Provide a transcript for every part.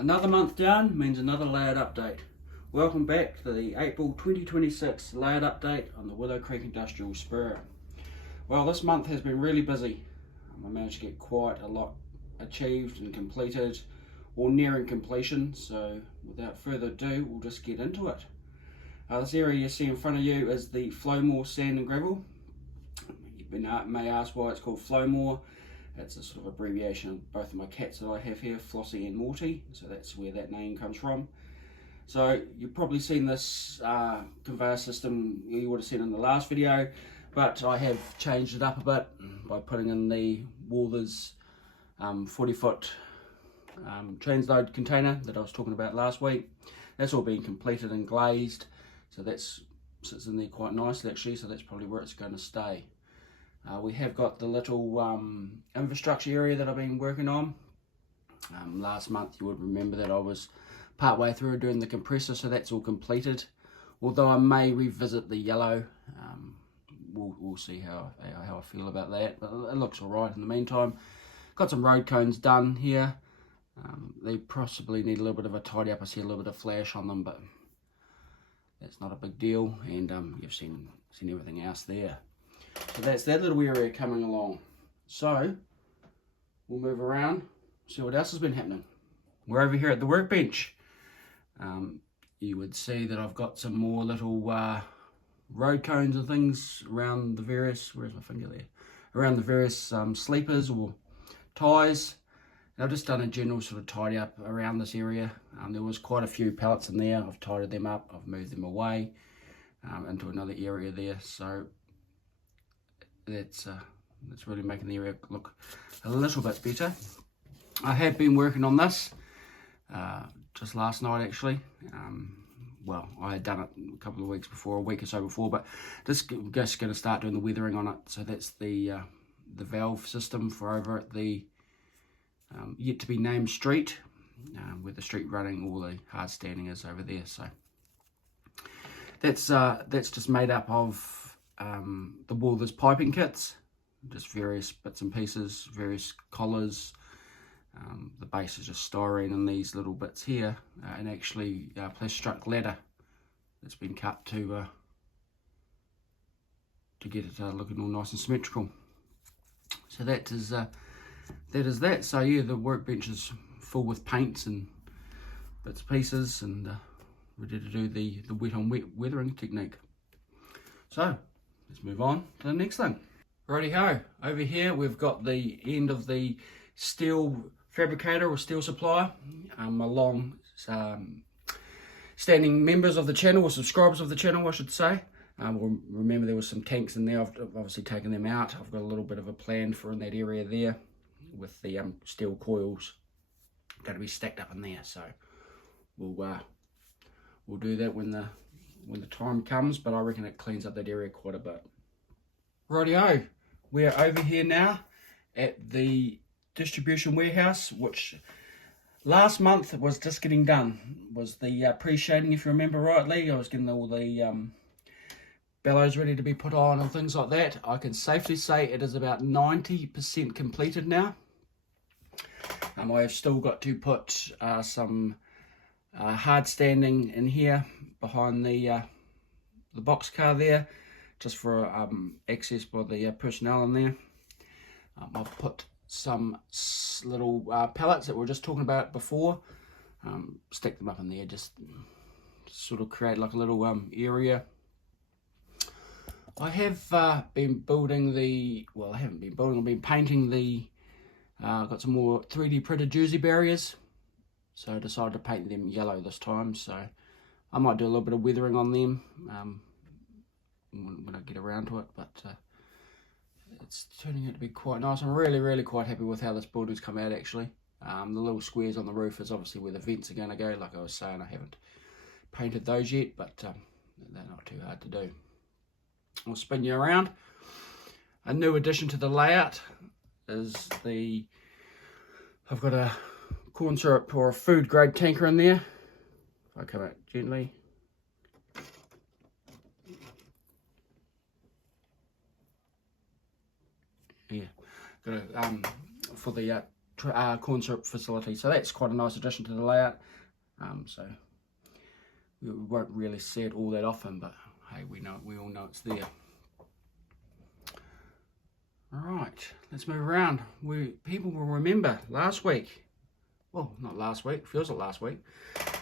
Another month down means another layout update. Welcome back to the April 2026 layout update on the Willow Creek Industrial Spur. Well, this month has been really busy. I managed to get quite a lot achieved and completed, or nearing completion, so without further ado, we'll just get into it. This area you see in front of you is the Flowmore Sand and Gravel. You may ask why it's called Flowmore. It's a sort of abbreviation of both of my cats that I have here, Flossie and Morty, so that's where that name comes from. So you've probably seen this conveyor system, you would have seen in the last video, but I have changed it up a bit by putting in the Walthers 40-foot transload container that I was talking about last week. That's all been completed and glazed, so that sits in there quite nicely actually, so that's probably where it's going to stay. We have got the little infrastructure area that I've been working on. Last month you would remember that I was part way through doing the compressor, so that's all completed. Although I may revisit the yellow, we'll see how I feel about that, but it looks alright in the meantime. Got some road cones done here. They possibly need a little bit of a tidy up. I see a little bit of flash on them, but that's not a big deal, and you've seen everything else there. So that's that little area coming along. So we'll move around, see what else has been happening. We're over here at the workbench. You would see that I've got some more little road cones and things around the various, where's my finger there? Around the various sleepers or ties. And I've just done a general sort of tidy up around this area. There was quite a few pallets in there. I've tidied them up, I've moved them away into another area there. So that's really making the area look a little bit better. I have been working on this just last night actually. Well, I had done it a couple of weeks before, a week or so before, but just going to start doing the weathering on it. So that's the valve system for over at the yet to be named street, where the street running, all the hard standing is over there. So that's just made up of the Walthers piping kits, just various bits and pieces, various collars. The base is just styrene and these little bits here, and actually plastruck ladder that's been cut to get it looking all nice and symmetrical. So that is that. So yeah, the workbench is full with paints and bits and pieces, and ready to do the wet on wet weathering technique. So let's move on to the next thing. Righty ho, over here we've got the end of the steel fabricator or steel supplier. My long standing members of the channel, or subscribers of the channel I should say, will remember there was some tanks in there. I've obviously taken them out. I've got a little bit of a plan for in that area there with the steel coils going to be stacked up in there. So we'll do that when the time comes, but I reckon it cleans up that area quite a bit. Rightio, we're over here now at the distribution warehouse, which last month was just getting done. Was the pre-shading, if you remember rightly. I was getting all the bellows ready to be put on and things like that. I can safely say it is about 90% completed now. I have still got to put some hard standing in here behind the box car there, just for access by the personnel in there. I've put some little pallets that we were just talking about before, stick them up in there, just sort of create like a little area. I have been building I haven't been building, I've been painting got some more 3D printed jersey barriers, so I decided to paint them yellow this time. So I might do a little bit of weathering on them when I get around to it, but it's turning out to be quite nice. I'm really quite happy with how this building's come out actually. The little squares on the roof is obviously where the vents are going to go. Like I was saying, I haven't painted those yet, but they're not too hard to do. I'll spin you around. A new addition to the layout is I've got a corn syrup or a food grade tanker in there. If I come out gently. Yeah, got a, for the corn syrup facility. So that's quite a nice addition to the layout. So we won't really see it all that often, but hey, we all know it's there. Alright, let's move around. People will remember last week, well, not last week, feels like last week.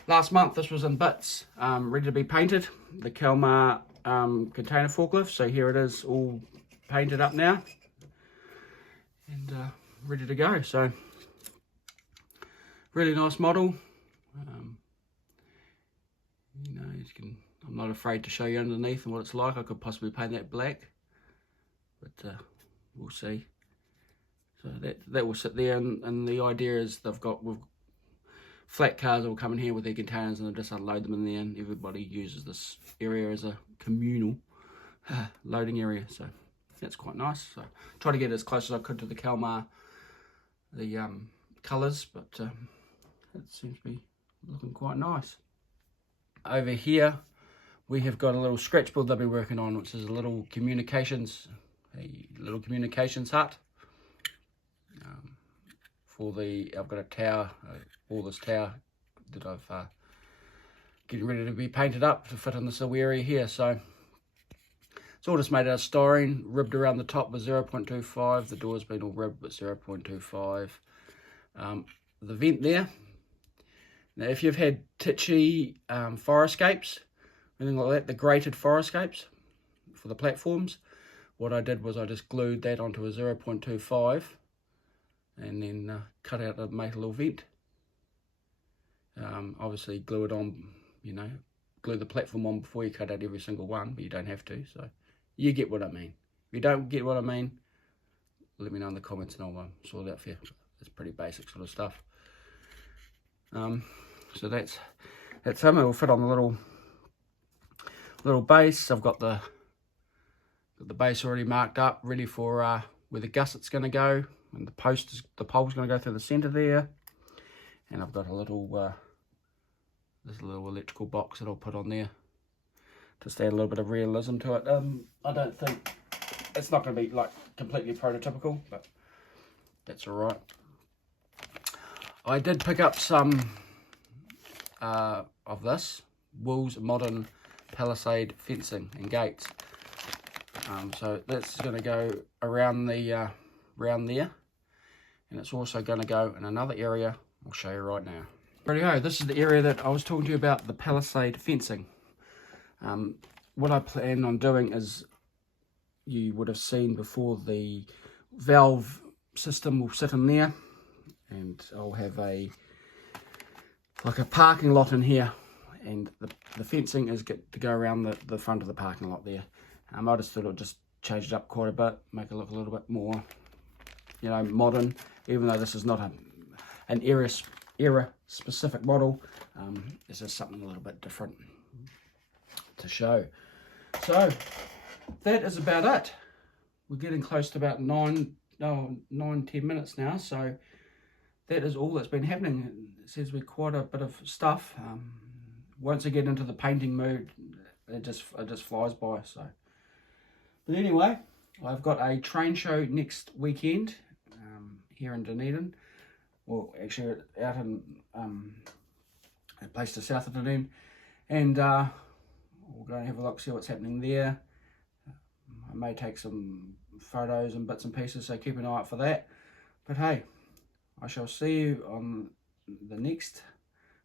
Last month, this was in bits, ready to be painted. The Kalmar container forklift. So here it is, all painted up now, and ready to go. So really nice model. You know, I'm not afraid to show you underneath and what it's like. I could possibly paint that black, but we'll see. So that will sit there, and the idea is we've flat cars will come in here with their containers and they'll just unload them in there, and everybody uses this area as a communal loading area. So that's quite nice. So try to get as close as I could to the Kalmar, the colours, but it seems to be looking quite nice. Over here we have got a little scratch build they'll be working on, which is a little communications hut. I've got a tower, all this tower that I've getting ready to be painted up to fit in this little area here. So it's all just made out of styrene, ribbed around the top with 0.25. The door's been all ribbed with 0.25. The vent there. Now, if you've had Tichy fire escapes, anything like that, the grated fire escapes for the platforms, what I did was I just glued that onto a 0.25 and then cut out to make a little vent. Obviously glue it on, you know, glue the platform on before you cut out every single one, but you don't have to, so you get what I mean. If you don't get what I mean, let me know in the comments and I'll sort it out for you. It's pretty basic sort of stuff. So that's something that will fit on the little base. I've got the base already marked up, ready for where the gusset's going to go, and the pole's going to go through the centre there. And I've got a little this little electrical box that I'll put on there to add a little bit of realism to it. I don't think it's not going to be like completely prototypical, but that's all right. I did pick up some of this Wills Modern Palisade fencing and gates. So that's going to go around the round there, and it's also going to go in another area I'll show you right now. Rightio, this is the area that I was talking to you about, the Palisade fencing. What I plan on doing is, you would have seen before, the valve system will sit in there, and I'll have like a parking lot in here, and the fencing is to go around the front of the parking lot there. I just thought I'd just change it up quite a bit, make it look a little bit more, you know, modern, even though this is not an era specific model. This is something a little bit different to show. So that is about it. We're getting close to about 9-10 minutes now, so that is all that's been happening. It seems to be quite a bit of stuff. Once I get into the painting mood, it just flies by. So, but anyway, I've got a train show next weekend here in Dunedin. Well, actually out in a place to south of Dunedin, and we'll go and have a look, see what's happening there. I may take some photos and bits and pieces, so keep an eye out for that. But hey, I shall see you on the next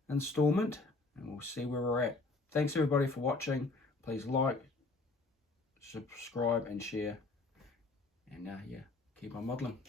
installment, and we'll see where we're at. Thanks everybody for watching. Please like, subscribe and share, and yeah, keep on modelling.